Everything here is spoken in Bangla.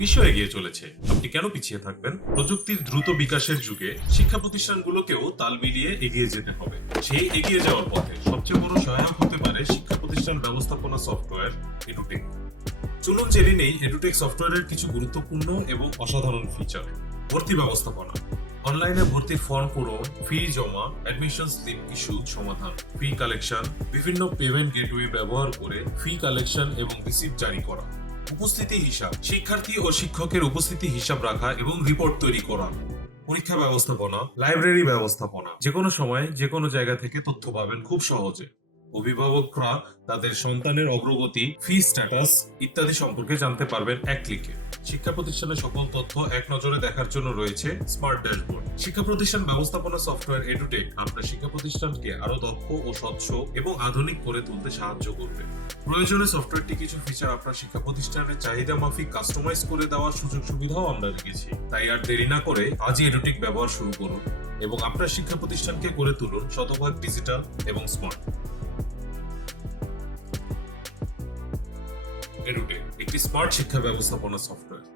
বিশ্ব এগিয়ে চলেছে, আপনি কেন পিছিয়ে থাকবেন? প্রযুক্তির দ্রুত বিকাশের যুগে শিক্ষা প্রতিষ্ঠানগুলোকেও তাল মিলিয়ে এগিয়ে যেতে হবে। সেই এগিয়ে যাওয়ার পথে সবচেয়ে বড় সহায়ক হতে পারে শিক্ষা প্রতিষ্ঠান ব্যবস্থাপনা সফটওয়্যার এডুটেক। চলুন জেনে নেই এডুটেক সফটওয়্যারের কিছু গুরুত্বপূর্ণ এবং অসাধারণ ফিচার। ভর্তি ব্যবস্থাপনা, অনলাইনে ভর্তির ফর্ম পূরণ, ফি জমা, অ্যাডমিশন স্লিপ ইস্যু সমাধান, ফি কালেকশন, বিভিন্ন পেমেন্ট গেটওয়ে ব্যবহার করে ফি কালেকশন এবং রিসিপ্ট জারি করা। উপস্থিতি হিসাব, শিক্ষার্থী ও শিক্ষকের উপস্থিতি হিসাব রাখা এবং রিপোর্ট তৈরি করা। পরীক্ষা ব্যবস্থাপনা, লাইব্রেরি ব্যবস্থাপনা, যে কোনো সময় যে কোনো জায়গা থেকে তথ্য পাবেন খুব সহজে। অভিভাবকরা তাদের সন্তানের অগ্রগতি, ফি স্ট্যাটাস ইত্যাদি সম্পর্কে জানতে পারবেন এক ক্লিকে। শিক্ষা প্রতিষ্ঠানের সকল তথ্য এক নজরে দেখার জন্য রয়েছে স্মার্ট ড্যাশবোর্ড। শিক্ষা প্রতিষ্ঠান ব্যবস্থাপনা সফটওয়্যার এডুটেক আপনার শিক্ষা প্রতিষ্ঠানকে আরো দক্ষ ও স্বচ্ছ এবং আধুনিক করে তুলতে সাহায্য করবে। প্রয়োজনে সফটওয়্যারটি কিছু ফিচার আপনার শিক্ষা প্রতিষ্ঠানের চাহিদা মাফিক কাস্টমাইজ করে দেওয়ার সুযোগ সুবিধাও আমরা রেখেছি। তাই আর দেরি না করে আজই এডুটেক ব্যবহার শুরু করুন এবং আপনার শিক্ষা প্রতিষ্ঠানকে করে তুলুন শতভাগ ডিজিটাল এবং স্মার্ট। এডুটেক একটি স্মার্ট শিক্ষা ব্যবস্থাপনা সফটওয়্যার।